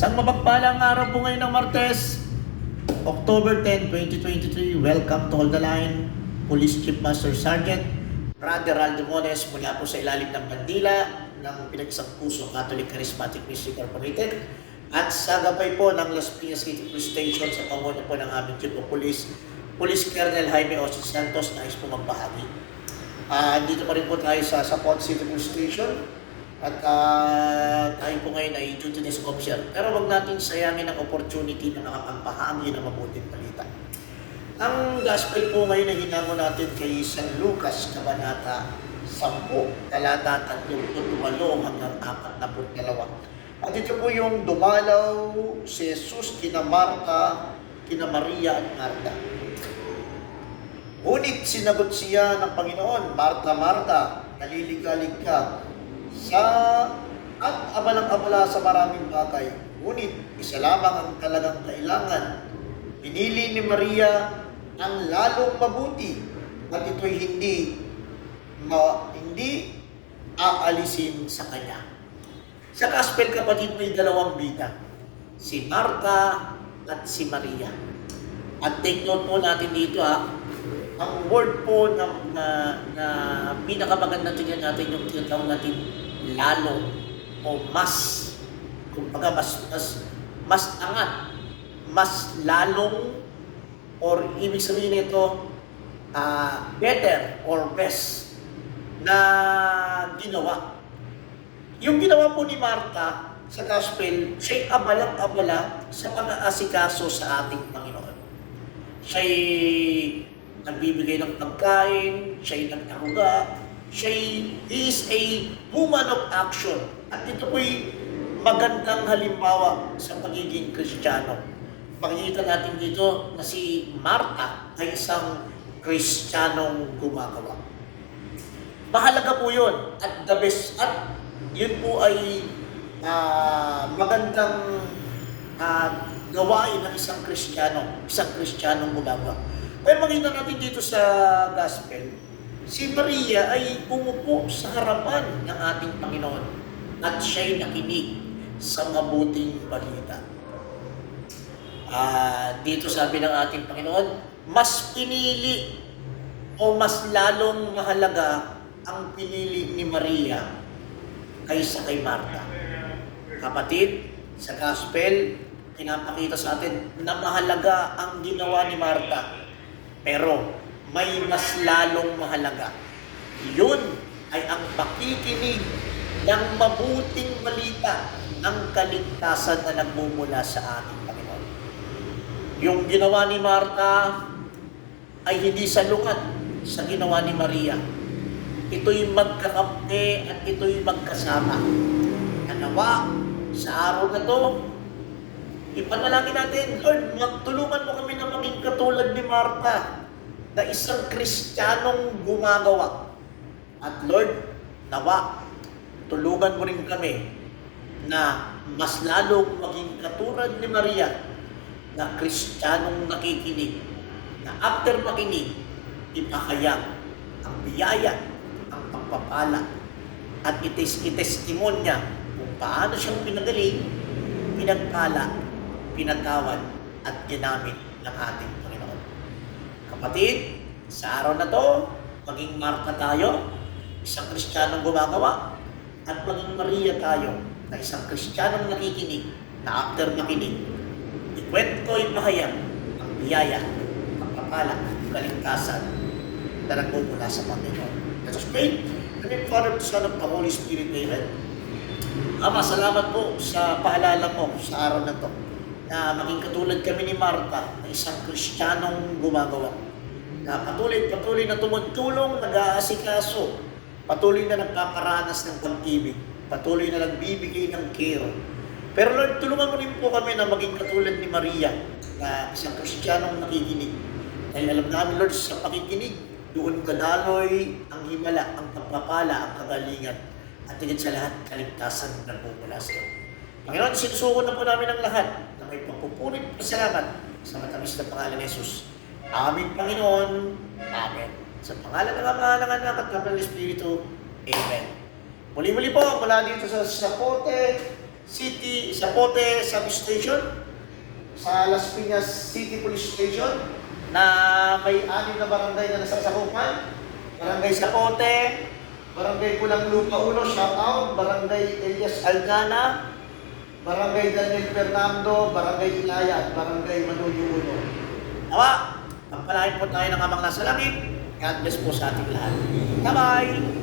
Isang mapagpalang araw po ngayon ng Martes, October 10, 2023. Welcome to Hold the Line, Police Chief Master Sergeant Brother Aldo Mones mula po sa ilalim ng bandila ng Pinagsang Puso Catholic Charismatic Ministry Incorporated at sa gabay po ng Las Piñas City Police Station sa pangunan po ng aming Chief of Police, Police Colonel Jaime Osis Santos, nais po magbahagi. Dito pa rin po tayo sa Sapot City Police Station. At tayo po ngayon ay duty desk officer. Pero wag natin sayangin ang opportunity na nakapagpahagi ng mabuting balita. Ang gospel po ngayon ay hinango natin kay San Lucas, Kabanata 10, talata 38 hanggang 42. At ito po yung dumalaw si Jesus kina Marta, kina Maria at Marta. Ngunit sinagot siya ng Panginoon, Marta, Marta, naliligalig ka at abalang-abala sa maraming bagay. Ngunit isa lamang ang talagang kailangan. Pinili ni Maria ang lalong mabuti at ito'y hindi aalisin sa kanya. Sa gospel, kapatid, may dalawang bida. Si Marta at si Maria. At take note po natin dito ang word po na pinakamaganda tingnan natin yung tinatawag natin lalo o mas. Kumbaga mas angat, mas lalong, or ibig sabihin nito better or best na ginawa. Yung ginawa po ni Marta sa gospel, siya'y abalang-abala sa pag-aasikaso sa ating Panginoon. Siya'y nagbibigay ng pagkain, siya'y nagtaruga, he is a woman of action. At ito po'y magandang halimbawa sa pagiging Kristiyano. Makikita natin dito na si Marta ay isang Kristiyanong gumagawa. Mahalaga po yun at the best. At yun po ay magandang gawain ng isang Kristiyanong gumagawa. Pero makita natin dito sa gospel, si Maria ay umupo sa harapan ng ating Panginoon at siya'y nakinig sa mabuting balita. Dito sabi ng ating Panginoon, mas pinili o mas lalong mahalaga ang pinili ni Maria kaysa kay Marta. Kapatid, sa gospel, pinapakita sa atin na mahalaga ang ginawa ni Marta. Pero may mas lalong mahalaga. Yun ay ang pakikinig ng mabuting balita ng kaligtasan na nagmumula sa ating Panginoon. Yung ginawa ni Marta ay hindi salungat sa ginawa ni Maria. Ito'y magkakampi at ito'y magkasama. Nawa, sa araw na to, ipanalangin natin, Lord, magtulungan mo kami na maging katulad ni Marta, na isang Kristiyanong gumagawa. At Lord, nawa, tulungan mo rin kami na mas lalong maging katulad ni Maria, na Kristiyanong nakikinig, na after makinig, ipahayag ang biyaya, ang pagpapala, at itestimonya kung paano siyang pinagaling, pinagpala, pinatawad, at ginamit ng ating Panginoon. Kapatid, sa araw na to, maging Marta tayo, isang Kristiyanong gumagawa, at maging Maria tayo, na isang Kristiyanong nakikinig, na after makinig, ikwento, ipahayag ang biyaya, ang papala, kaligtasan, na nagmumula sa Panginoon. Let us pray. And Father, Son of the Holy Spirit, Amen. Ama, salamat po sa paalala mo sa araw na to, na maging katulad kami ni Marta, na isang Kristiyanong gumagawa. Na patuloy na tumutulong, nag-aasikaso, patuloy na nagpaparanas ng pag-ibig, patuloy na nagbibigay ng care. Pero Lord, tulungan mo rin po kami na maging katulad ni Maria, na isang Kristiyanong nakikinig. Dahil alam namin, Lord, sa pakikinig, doon kadaloy ang himala, ang pagpapala, ang kagalingan, at higit sa lahat, kaligtasan na nagmumula sa iyo. Panginoon, sinusuko na po namin ang lahat na may pagpupunit at salamat sa matamis na pangalan ni Jesus. Aming Panginoon. Amen. Sa pangalan ng Ama, ng Anak at ng Espiritu. Amen. Muli-muli po mula dito sa Sapote City, Zapote Substation, sa Las Piñas City Police Station, na may 6 na barangay na nasasakupan. Barangay Zapote, Barangay Pulang Lupa 1, shout out, Barangay Elias Alcana, Barangay Daniel Fernando, Barangay Ilaya, Barangay Manuyo 1. Nawa, pagpalain po tayo ng Amang nasa langit. God bless po sa ating lahat. Bye-bye!